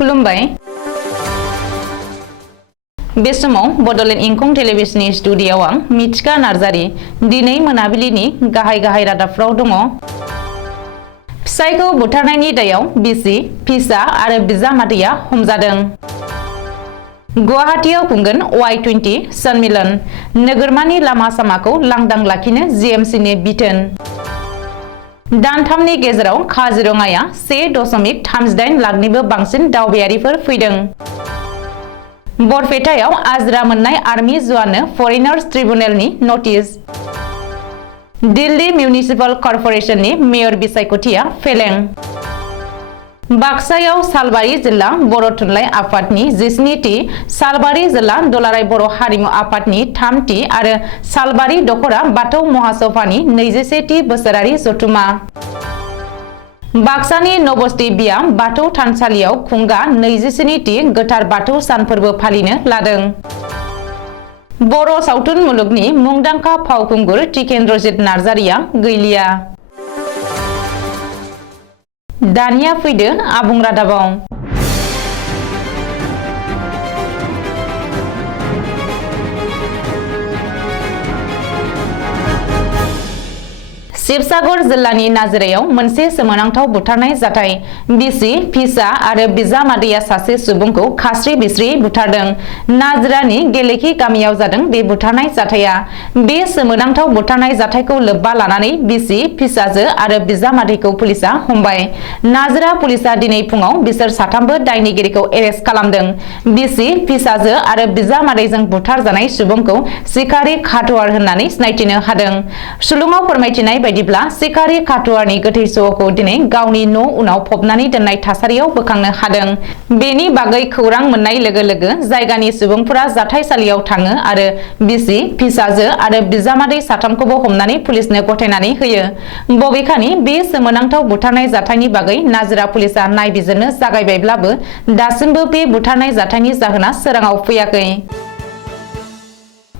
खुलुमबाय बे समाव बडलेण्ड इंखं टेलिभिजननि स्टुडिय'आव आं मिथिका नार्जारी दिनै मोनाबिलिनि गाहाय रादाबफ्राव दङ। फिसायखौ बुथारनायनि दायाव बिसि फिसा आरो बिजामादैया हमजादों। गुवाहाटीआव खुंगोन Y20 सन्मिलन, नोगोरमानि लामा सामाखौ लांदां लाखिनो GMCनि बिथोन। दानथामनि गेजेराव काजिरङाया 1.38 लाखनिबो बांसिन दावबायारिफोर फैदों। बरपेटायाव आजिरा मोननाय आर्मि जवाननो फरेनार्स ट्रिब्युनेलनि नटिस। दिल्ली मिउनिसिपाल कर्परेसननि मेयर बिसायख'थिया फेलें। बाक्सायाव सालबारि जिल्ला बर' थुनलाइ आफादनि 17थि, सालबारि जिल्ला दुलाराय बर' हारिमु आफादनि 3थि आरो सालबारि दख'रा बाथौ महासभानि 21थि बोसोरारि जथुमा। बाक्सानि नबस्ति बियाम बाथौ थानसालियाव खुंगा 27थि गोथार बाथौ सान फोरबो फालिनो लादों। बर' सावथुन मुलुगनि मुंदांखा फावखुंगुर टिकेन्द्रजित नार्जारीया गैलिया। दानिया फैदो आबुं रादाबाव। शिबसागर जिल्लानि नाजिरायाव मोनसे सोमोनांथाव बुथारनाय जाथाय। बिसि फिसा आरो बिजामादैया सासे सुबुंखौ खास्रि बिस्रियै बुथारदों। नाजिरानि गेलेखि गामियाव जादों बे बुथारनाय जाथाया। बे सोमोनांथाव बुथारनाय जाथायखौ लोब्बा लानानै बिसि फिसाजो आरो बिजामादैखौ पुलिसा हमबाय। नाजिरा पुलिसा दिनै फुङाव बिसोर साथामबो दायनिगिरिखौ एरेस्ट खालामदों। बिसि फिसाजो आरो बिजामादैजों बुथारजानाय सुबुंखौ सिखारि खाथुवार होननानै सिनायथिनो हादों। सुलुङाव फोरमायथिनाय बायदिब्ला सिखारि खाथुवारनि गोथै सह'खौ दिनै गावनि न' उनाव फबनानै दोननाय थासारियाव बोखांनो हादों। बेनि बागै खौरां मोननाय लोगो लोगो जायगानि सुबुंफोरा जाथायसालियाव थाङो आरो बिसि फिसाजो आरो बिजामादै साथामखौबो हमनानै पुलिसनो गथायनानै होयो। बबेखानि बे सोमोनांथाव बुथारनाय जाथायनि बागै नाजिरा पुलिसा नायबिजिरनो जागायबायब्लाबो दासिमबो बे बुथारनाय जाथायनि जाहोना सोराङाव फैयाखै।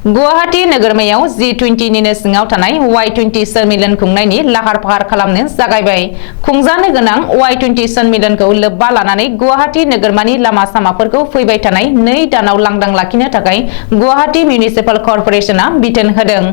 गुवाहाटी नोगोरमायाव G20निनो सिङाव थानाय Y20 सन्मिलन खुंनायनि लाहार फाहार खालामनो जागायबाय। खुंजानो गोनां Y20 सन्मिलनखौ लोब्बा लानानै गुवाहाटी नोगोरमानि लामा सामाफोरखौ फैबाय थानाय 2 दानाव लांदां लाखिनो थाखाय गुवाहाटी मिउनिसिपाल कर्परेसना बिथोन होदों।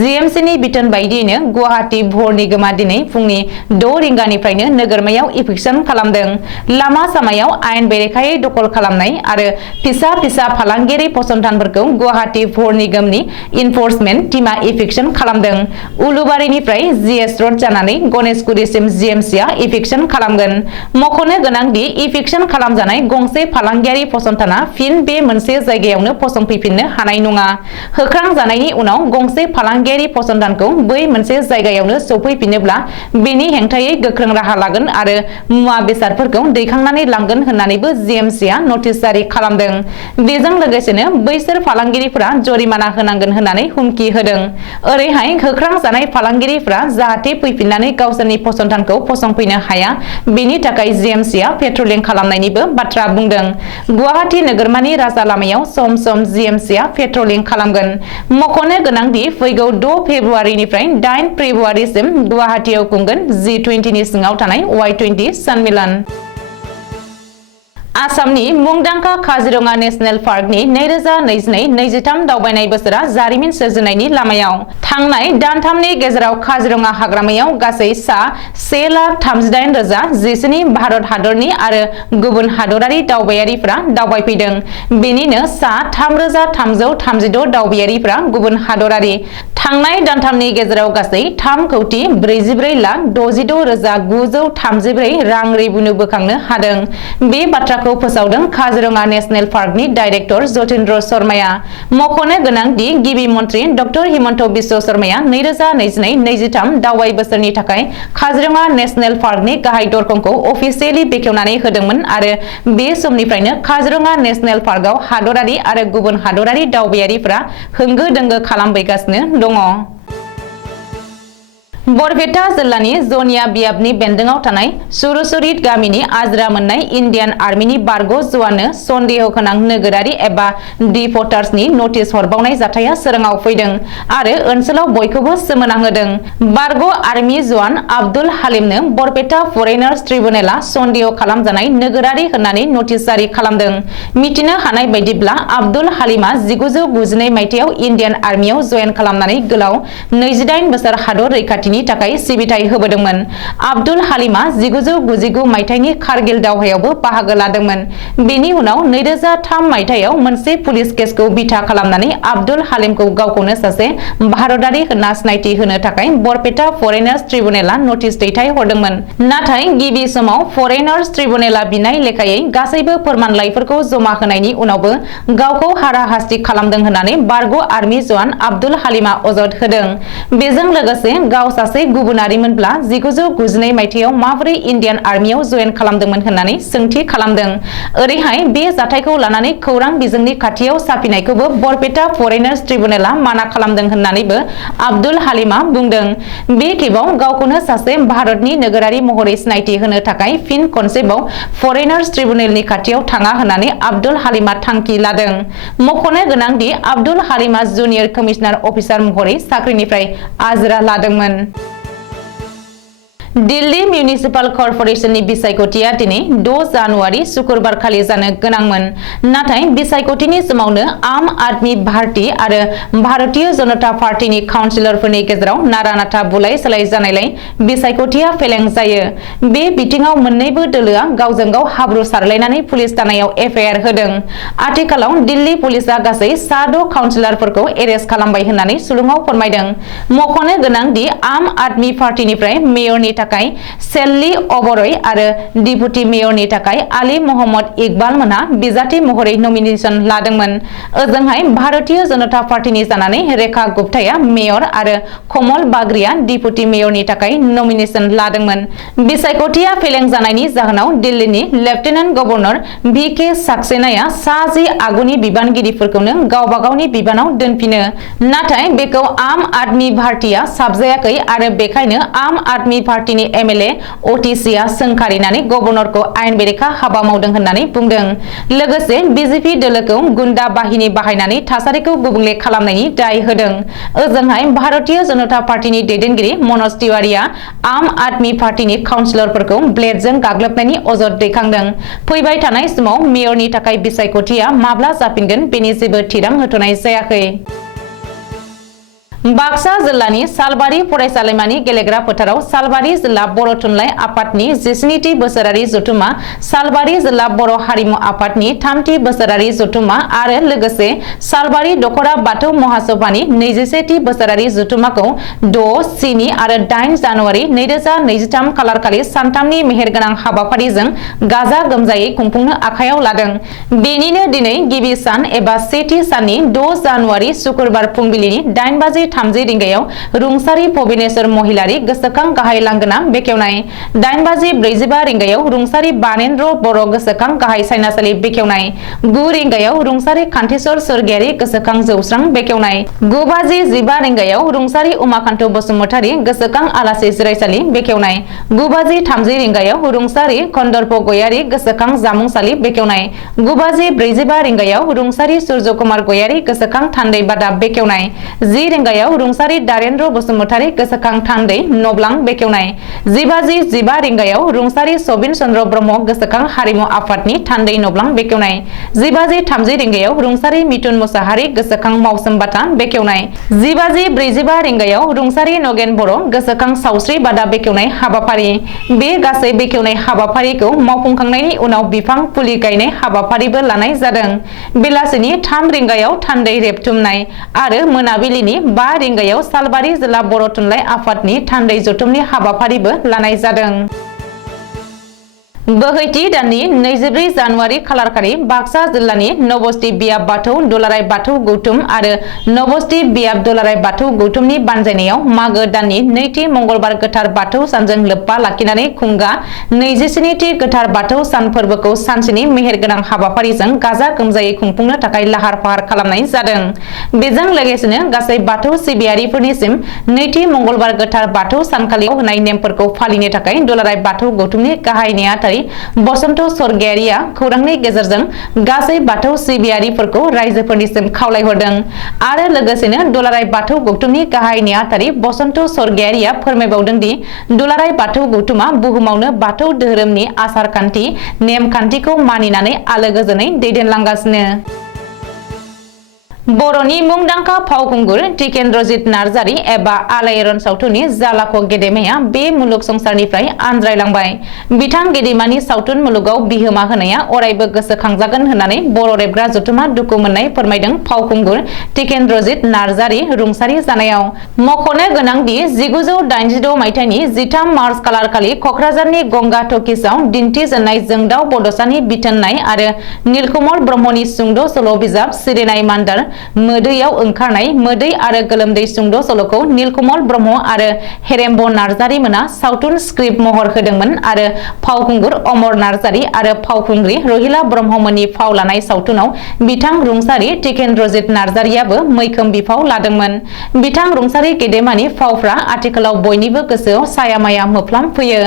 GMCनि बिथोन बायदियैनो गुवाहाटी भर निगमा दिनै फुंनि 6 रिंगानिफ्रायनो नोगोरमायाव इभिक्सन खालामदों। लामा सामायाव आयेन बेरेखायै दखल खालामनाय आरो फिसा फालांगियारि फसंथानफोरखौ गुवाहाटी भर निगमनि इनफोर्समेन्ट टीमा इभिक्सन खालामदों। उलुबारिनिफ्राय GS रड जानानै गणेशगुरिसिम GMCआ इभिक्सन खालामगोन। मख'नो गोनांदि इभिक्सन खालामजानाय गंसे फालांगियारि फसंथाना फिन बे मोनसे जायगायावनो फसंफैफिननो हानाय नङा। होख्रांजानायनि उनाव गंसे फालांगियारि फसंथानखौ बै मोनसे जायगायावनो सौफैफिनोब्ला बेनि हेंथायै गोख्रों राहा लागोन आरो मुवा बेसादफोरखौ दैखांनानै लांगोन होननानैबो GMCआ नटिस जारि खालामदों। बेजों लोगोसेनो बैसोर फालांगिरिफोरा जरिमाना होनांगोन होननानै हुमखि होदों। ओरैहाय होख्रांजानाय फालांगिरिफ्रा जाहाथे फैफिननानै गावसोरनि फसंथानखौ फसंफैनो हाया बेनि थाखाय GMCआ पेट्रलिं खालामनायनिबो बाथ्रा बुंदों। गुवाहाटी नोगोरमानि राजा लामायाव सम सम GMCआ पेट्रलिं खालामगोन। मख'नो गोनांदि फैगौ 6 फेब्रुआरिनिफ्राय 8 फेब्रुआरिसिम गुवाहाटीआव खुंगोन G20नि सिङाव थानाय Y20 सन्मिलन। आसामनि मुंदांखा काजिरङा नेशनेल पार्कनि 2022-23 दावबायनाय बोसोरा जारिमिन सोरजिनायनि लामायाव। थांनाय दानथामनि गेजेराव काजिरङा हाग्रामायाव गासै सा 1,38,017 भारत हादरनि आरो गुबुन हादरारि दावबायारिफ्रा दावबायफैदों। बेनिनो सा 3,336 दावबायारिफ्रा गुबुन हादरारि। थांनाय दानथामनि गेजेराव गासै 3,46,66,934 रां रेभिनिउ बोखांनो हादों। बे बाथ्राखौ फोसावदों काजिरङा नेशनेल पार्कनि डाइरेक्टर जतेन्द्र शर्माया। मख'नो गोनांदि गिबि मन्त्रि डक्टर हिमन्त बिश्व शर्माया 2022-23 दावबाय बोसोरनि थाखाय काजिरङा नेशनेल पार्कनि गाहाय दरखंखौ अफिसियेलि बेखेवनानै होदोंमोन आरो बे समनिफ्रायनो काजिरङा नेशनेल पार्कआव हादरारि आरो गुबुन हादरारि दावबायारिफ्रा होंगो दोंगो खालामबोगासिनो दङ। बरपेटा जिल्लानि जनिया बियाबनि बेन्दोंआव थानाय सुरुसुरित गामिनि आजिरा मोननाय इन्डियान आर्मिनि बारग' जवाननो सन्देह गोनां नोगोरारि एबा डिपर्टार्सनि नटिस हरबावनाय जाथाया सोराङाव फैदों आरो ओनसोलाव बयखौबो सोमोनांहोदों। बारग' आर्मि जवान आब्दुल हालिमनो बरपेटा फरेनार्स ट्रिब्युनेला सन्देह खालामजानाय नोगोरारि होननानै नटिस जारि खालामदों। मिथिनो हानाय बायदिब्ला आब्दुल हालिमा 1992 मायथाइयाव इन्डियान आर्मियाव जयेन खालामनानै गोलाव 28 बोसोर हादर रैखाथिनि थाखाय सिबिथाय होबोदोंमोन। आब्दुल हालिमा 1999 मायथाइनि कारगिल दावहायावबो बाहागो लादोंमोन। बेनि उनाव 2003 मायथाइयाव मोनसे पुलिस केसखौ बिथा खालामनानै आब्दुल हालिमखौ गावखौनो सासे भारतारि होनना सिनायथि होनो थाखाय बरपेटा फरेनार्स ट्रिब्युनेला नटिस दैथाय हरदोंमोन। नाथाय गिबि समाव फरेनार्स ट्रिब्युनेला बिनाय लेखायै गासैबो फोरमानलाइफोरखौ जमा होनायनि उनावबो गावखौ हाराहास्ति खालामदों होननानै बारग' आर्मि जवान आब्दुल हालिमा अजद होदों। बेजों लोगोसे गाव सासे गुबुनारिमोनब्ला 1992 मायथाइयाव माबोरै इन्डियान आर्मियाव जयेन खालामदोंमोन होननानै सोंथि खालामदों। ओरैहाय बे जाथायखौ लानानै खौरां बिजोंनि खाथियाव साफिनायखौबो बरपेटा फरेनार्स ट्रिब्युनेला माना खालामदों होननानैबो आब्दुल हालिमा बुंदों। बे खेबाव गावखौनो सासे भारतनि नोगोरारि महरै सिनायथि होनो थाखाय फिन खनसेबाव फरेनार्स ट्रिब्युनेलनि खाथियाव थाङा होननानै आब्दुल हालिमा थांखि लादों। मख'नो गोनांदि आब्दुल हालिमा जुनियर कमिशनार अफिसार महरै साख्रिनिफ्राय आजिरा लादोंमोन। दिल्ली मिउनिसिपाल कर्परेशननि बिसायख'थिया दिनै 6 जानुवारि सुक्रुबार खालि जानो गोनांमोन। नाथाय बिसायख'थिनि समावनो आम आदमी पार्टी आरो भारतीय जनता पार्टीनि काउन्सिलरफोरनि गेजेराव नारा-नाथा बुलाय-सोलाय जानायलाय बिसायख'थिया फेलें जायो। बे बिथिङाव मोन्नैबो दोलोआ गावजों गाव हाब्रु सारलायनानै पुलिस थानायाव एफआइआर होदों। आथिखालाव दिल्ली पुलिसआ गासै 6 काउन्सिलरफोरखौ एरेस्ट खालामबाय होननानै सुलुङाव फोरमायदों। मख'नो गोनांदि आम आदमी पार्टीनिफ्राय मेयरनि थाखाय सेल्ली अबरय आरो डिप्युटी मेयरनि थाखाय आली मोहम्मद इकबाल मोनहा बिजाथि महरै नमिनेशन लादोंमोन। ओजोंहाय भारतीय जनता पार्टीनि जानानै रेखा गुप्ताया मेयर आरो कमल बाग्रिया डिप्युटी मेयरनि थाखाय नमिनेशन लादोंमोन। बिसायख'थिया फेलें जानायनि जाहोनाव दिल्लीनि लेफ्टिनेन्ट गभर्नर भि.के. सक्सेनाया 10 आगुनि बिबानगिरिफोरखौनो गावबा गावनि बिबानाव दोनफिनो। नाथाय बेखौ आम आदमी पार्टीया साबजायाखै आरो बेखायनो आम आदमी पार्टीनि एमएलए अटिसिआ सोंखारिनानै गभर्नरखौ आयेन बेरेखा हाबा मावदों होननानै बुंदों। लोगोसे बिजेपि दोलोखौ गुन्डा बाहिनी बाहायनानै थासारिखौ गुबुंले खालामनायनि दाय होदों। ओजोंहाय भारतीय जनता पार्टीनि दैदेनगिरि मनोज तिवारीया आम आदमी पार्टीनि काउन्सिलरफोरखौ ब्लेडजों गाग्लोबनायनि अजद दैखांदों। फैबाय थानाय समाव मेयरनि थाखाय बिसायख'थिया माब्ला जाफिनगोन बेनि जेबो थिरां होथ'नाय जायाखै। बाक्सा जिल्लानि सालबारि फरायसालिमानि गेलेग्रा फोथाराव सालबारि जिल्ला बर' थुनलाइ आफादनि 17थि बोसोरारि जथुमा, सालबारि जिल्ला बर' हारिमु आफादनि 3थि बोसोरारि जथुमा आरो लोगोसे सालबारि दख'रा बाथौ महासभानि 21थि बोसोरारि जथुमाखौ 6, 7 आरो 8 जानुवारि 2023 खालारखालि सानथामनि मेहेरगोनां हाबाफारिजों गाजा गोमजायै खुंफुंनो आखायाव लादों। बेनिनो दिनै गिबि सान एबा सेथि साननि 6 जानुवारि सुक्रुबार फुंबिलिनि 8:30 रिंगायाव रुंसारि भबेनेश्वर महिलारि गोसोखां गाहाय लांगोना बेखेवनाय, 8:45 रिंगायाव रुंसारि बानेन्द्र बर' गोसोखां गाहाय सायनासालि बेखेवनाय, 9 रिंगायाव रुंसारि कान्थेश्वर स्वर्गियारि गोसोखां जौस्रां बेखेवनाय, 9:15 रिंगायाव रुंसारि उमाकान्त बसुमतारी गोसोखां आलासि जिरायसालि बेखेवनाय, 9:30 रिंगायाव रुंसारि कन्दर्प गयारी गोसोखां जामुंसालि बेखेवनाय, 9:45 रिंगायाव रुंसारि सुर्य कुमार गयारी गोसोखां थान्दै बादा बेखेवनाय, 10 रिंगायाव रुंसारि दारेन्द्र बसुमतारी गोसोखां थान्दै नब्लां बेखेवनाय, 10:15 रिंगायाव रुंसारि सबिन चन्द्र ब्रह्म गोसोखां हारिमु आफादनि थान्दै नब्लां बेखेवनाय, 10:30 रिंगायाव रुंसारि मिथुन मुसाहारि गोसोखां मावसोम बाथा बेखेवनाय, 10:45 रिंगायाव रुंसारि नगेन बर' गोसोखां सावस्रि बादा बेखेवनाय हाबाफारि। बे गासै बेखेवनाय हाबाफारिखौ मावफुंखांनायनि उनाव बिफां फुलि गायनाय हाबाफारिबो लानाय जादों। बेलासिनि 3 रिंगायाव थान्दै रेबथुमनाय आरो मोनाबिलिनि 5 रिंगायाव सालबारि जिल्ला बर' थुनलाइ आफादनि थान्दै जथुमनि हाबाफारिबो लानाय जादों। बोहैथि दाननि 24 जानुवारि खालारखालि बाक्सा जिल्लानि नबस्ति बियाब बाथौ दुलाराय बाथौ गौथुम आरो नबस्ति बियाब दुलाराय बाथौ गौथुमनि बानजायनायाव मागो दाननि नैथि मंगलबार गोथार बाथौ सानजों लोब्बा लाखिनानै खुंगा 27थि गोथार बाथौ सान फोरबोखौ सानसेनि मेहेरगोनां हाबाफारिजों गाजा गोमजायै खुंफुंनो थाखाय लाहार फाहार खालामनाय जादों। बेजों लोगोसेनो गासै बाथौ सिबियारिफोरनिसिम नैथि मंगलबार गोथार बाथौ सानखालि होनाय नेमफोरखौ फालिनो थाखाय दुलाराय बाथौ गौथुमनि गाहाय नेहाथारि बसन्त स्वर्गियारिया खौरांनि गेजेरजों गासै बाथौ सिबियारिफोरखौ रायजोफोरनिसिम खावलायहरदों आरो लोगोसेनो दुलाराय बाथौ गौथुमनि गाहाय नेहाथारि बसन्त स्वर्गियारिया फोरमायबावदों दि दुलाराय बाथौ गौथुमा बुहुमावनो बाथौ धोरोमनि आसार खान्थि नेमखान्थिखौ मानिनानै आलो गोजोनै दैदेनलांगासिनो। बर'नि मुंदांखा फावखुंगुर टिकेन्द्रजित नार्जारी एबा आलायारन सावथुननि जालाख' गेदेमाया बे मुलुग संसारनिफ्राय आनज्रायलांबाय। बिथां गेदेमानि सावथुन मुलुगाव बिहोमा होनाया अरायबो गोसोखांजागोन होननानै बर' रेबग्रा जथुमा दुखु मोननाय फोरमायदों फावखुंगुर टिकेन्द्रजित नार्जारी रुंसारि जानायाव। मख'नो गोनांदि 1986 मायथाइनि 13 मार्च खालारखालि क'क्राझारनि गंगा टकिजआव दिन्थिजेननाय जोंदाव बड'सानि बिथोननाय आरो नीलकमल ब्रह्मनि सुंद' सल' बिजाब सिरिनाय मान्दार मोदैयाव ओंखारनाय मोदै आरो गोलोमदै सुंद' सल'खौ नीलकमल ब्रह्म आरो हेरेम्ब नार्जारी मोना सावथुन स्क्रिप्ट महर होदोंमोन आरो फावखुंगुर अमर नार्जारी आरो फावखुंग्रि रहिला ब्रह्ममोननि फाव लानाय सावथुनाव बिथां रुंसारि टिकेन्द्रजित नार्जारीयाबो मैखोम बिफाव लादोंमोन। बिथां रुंसारि गेदेमानि फावफ्रा आथिखालाव बयनिबो गोसोआव साया माया मोफ्लाम फैयो।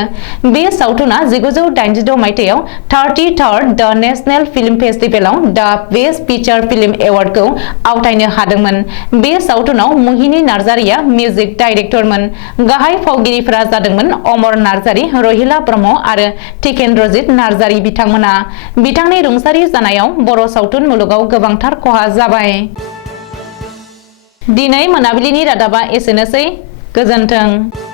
बे सावथुना 1986 मायथाइयाव 33rd द नेशनेल फिल्म फेस्टिभेलाव द बेस्ट फीचर फिल्म एवार्डखौ आवथायनो हादोंमोन। बे सावथुनाव मोहिनी नार्जारीया मिउजिक डाइरेक्टरमोन। गाहाय फावगिरिफोरा जादोंमोन अमर नार्जारी, रहिला ब्रह्म आरो टिकेन्द्रजित नार्जारी बिथांमोना। बिथांनि रुंसारि जानायाव बर' सावथुन मुलुगाव गोबांथार खहा जाबाय। दिनै मोनाबिलिनि रादाबा एसेनोसै। गोजोन्थों।